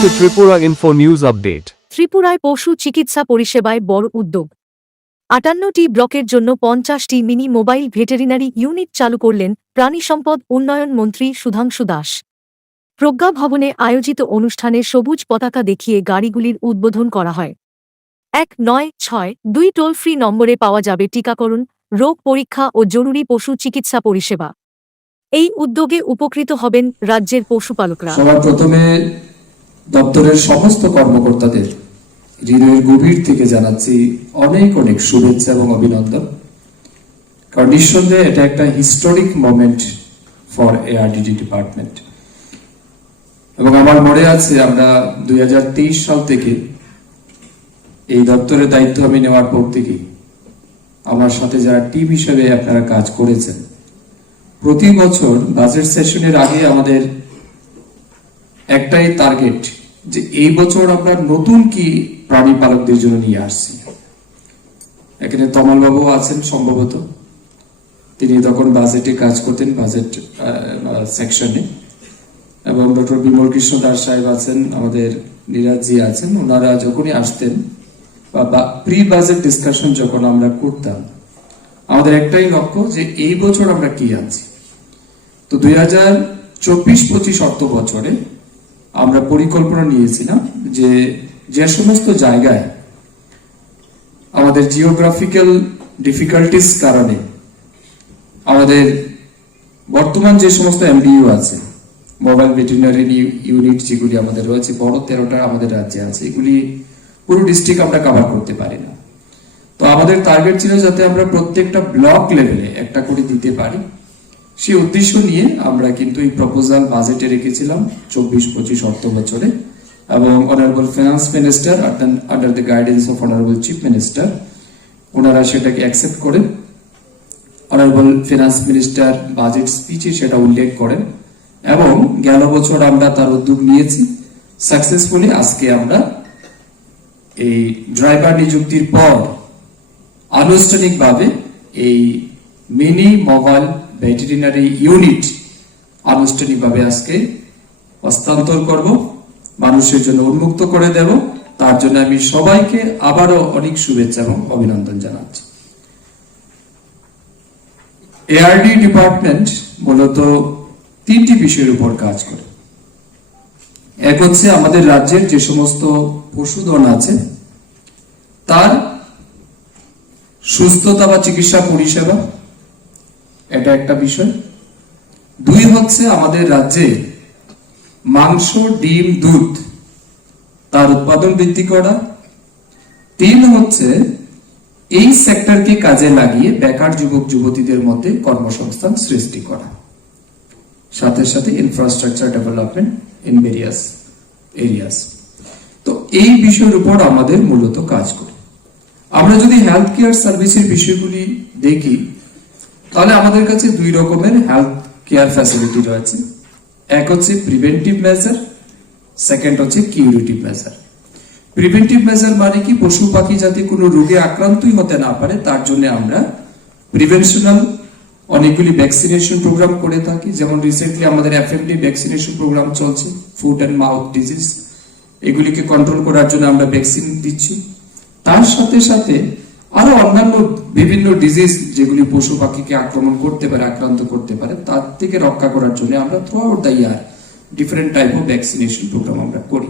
to Tripura Info News Update. ত্রিপুরায় পশু চিকিৎসা পরিষেবায় বড় উদ্যোগ। ৫৮টি ব্লকের জন্য ৫০টি মিনি মোবাইল ভেটেরিনারি ইউনিট চালু করলেন প্রাণী সম্পদ উন্নয়ন মন্ত্রী সুধাংশু দাস। প্রজ্ঞা ভবনে আয়োজিত অনুষ্ঠানে সবুজ পতাকা দেখিয়ে গাড়িগুলির উদ্বোধন করা হয়। ১৯৬২ টোল ফ্রি নম্বরে পাওয়া যাবে টিকাকরণ, রোগ পরীক্ষা ও জরুরি পশু চিকিৎসা পরিষেবা। এই উদ্যোগে উপকৃত হবেন রাজ্যের পশুপালকরা। সবার প্রথমে দপ্তরের সমস্ত কর্মকর্তাদের হৃদয়ের গভীর থেকে জানাচ্ছি অনেক অনেক শুভেচ্ছা এবং অভিনন্দন, কারণ নিঃসন্দেহে এটা একটা historic moment for ARDD department. এবং আমার মনে আছে আমরা ২০২৩ সাল থেকে এই দপ্তরের দায়িত্ব আমি নেওয়ার পর থেকেই আমার সাথে যারা টিম হিসেবে আপনারা কাজ করেছেন, প্রতি বছর বাজেট সেশনের আগে আমাদের একটাই টার্গেট যে এই বছর আমরা নতুন কি প্রাণী পালকদের জন্য নিয়ে আসছি। এখানে তমাল বাবু আছেন সম্ভবত, তিনি তখন বাজেটে কাজ করতেন, বাজেট সেকশনে, এবং ডক্টর বিমল কৃষ্ণ দাস সাহেব আছেন, আমাদের নীরাজ জি আছেন। ওনারা যখনই আসতেন বা প্রি বাজেট ডিসকাশন যখন আমরা করতাম, আমাদের একটাই লক্ষ্য যে এই বছর আমরা কি আনছি। তো ২০২৪-২৫ অর্থ বছরে আমরা পরিকল্পনা নিয়েছিলাম যে যে সমস্ত জায়গায় আমাদের জিওগ্রাফিক্যাল ডিফিকাল্টিস কারণে আমাদের বর্তমান যে সমস্ত এমডিইউ আছে, মোবাইল ভেটেরিনারি ইউনিট যেগুলি আমাদের রয়েছে, বড় 13টা আমাদের রাজ্যে আছে, এগুলি পুরো ডিস্ট্রিক্ট আমরা কভার করতে পারি না। তো আমাদের টার্গেট ছিল যাতে আমরা প্রত্যেকটা ব্লক লেভেলে একটা করে দিতে পারি। সেই উদ্দেশ্য নিয়ে আমরা কিন্তু এই প্রপোজাল বাজেটে রেখেছিলাম 24-25 অর্থ বছরে, এবং honourable finance minister under the guidance of honourable chief minister ওনারা সেটাকে অ্যাকসেপ্ট করেন। অনারেবল ফিনান্স মিনিস্টার বাজেট স্পিচে সেটা উল্লেখ করেন, এবং গেল বছর আমরা তার উদ্যোগ নিয়েছি সাকসেসফুলি। আজকে আমরা এই ড্রাইভার নিযুক্তির পর আনুষ্ঠানিকভাবে এই মিনি মোবাইল ভেটেরিনারি ইউনিট আনুষ্ঠানিকভাবে আজকে হস্তান্তর করব, মানুষের জন্য উন্মুক্ত করে দেব। তার জন্য আমি সবাইকে আবারও অনেক শুভেচ্ছা এবং অভিনন্দন জানাচ্ছি। এআরডি ডিপার্টমেন্ট মূলত 3টি বিষয়ের উপর কাজ করে। এক হচ্ছে আমাদের রাজ্যের যে সমস্ত পশুধন আছে তার সুস্থতা বা চিকিৎসা পরিষেবা, এটা একটা বিষয়। 2 হচ্ছে আমাদের রাজ্যে মাংস, ডিম, দুধ তার উৎপাদন বৃদ্ধি করা। 3 হচ্ছে এই সেক্টরকে কাজে লাগিয়ে বেকার যুবক যুবতীদের মধ্যে কর্মসংস্থান সৃষ্টি করা, সাথে সাথে infrastructure development in various areas. তো এই বিষয়ের উপর আমাদের মূলত কাজ করে। আমরা যদি হেলথ কেয়ার সার্ভিসের বিষয়গুলি দেখি, তাহলে আমাদের কাছে 2 রকমের হেলথ কেয়ার ফ্যাসিলিটি রয়েছে। এক হচ্ছে প্রিভেন্টিভ মেজার, সেকেন্ড হচ্ছে কিউরেটিভ মেজার। প্রিভেন্টিভ মেজার মানে কি, পশু পাখি যাতে কোনো রোগে আক্রান্তই হতে না পারে তার জন্য আমরা প্রিভেনশনাল অনেকগুলি ভ্যাকসিনেশন প্রোগ্রাম করে থাকি। যেমন রিসেন্টলি আমাদের এফএমডি ভ্যাকসিনেশন প্রোগ্রাম চলছে, ফুট অ্যান্ড মাউথ ডিজিজ, এগুলিকে কন্ট্রোল করার জন্য আমরা ভ্যাকসিন দিচ্ছি। তার সাথে সাথে আরো অন্যান্য বিভিন্ন ডিজিজ যেগুলি পশু পাখিকে আক্রমণ করতে পারে, আক্রান্ত করতে পারে, তার থেকে রক্ষা করার জন্য আমরা throughout the year different type of vaccination program আমরা করি।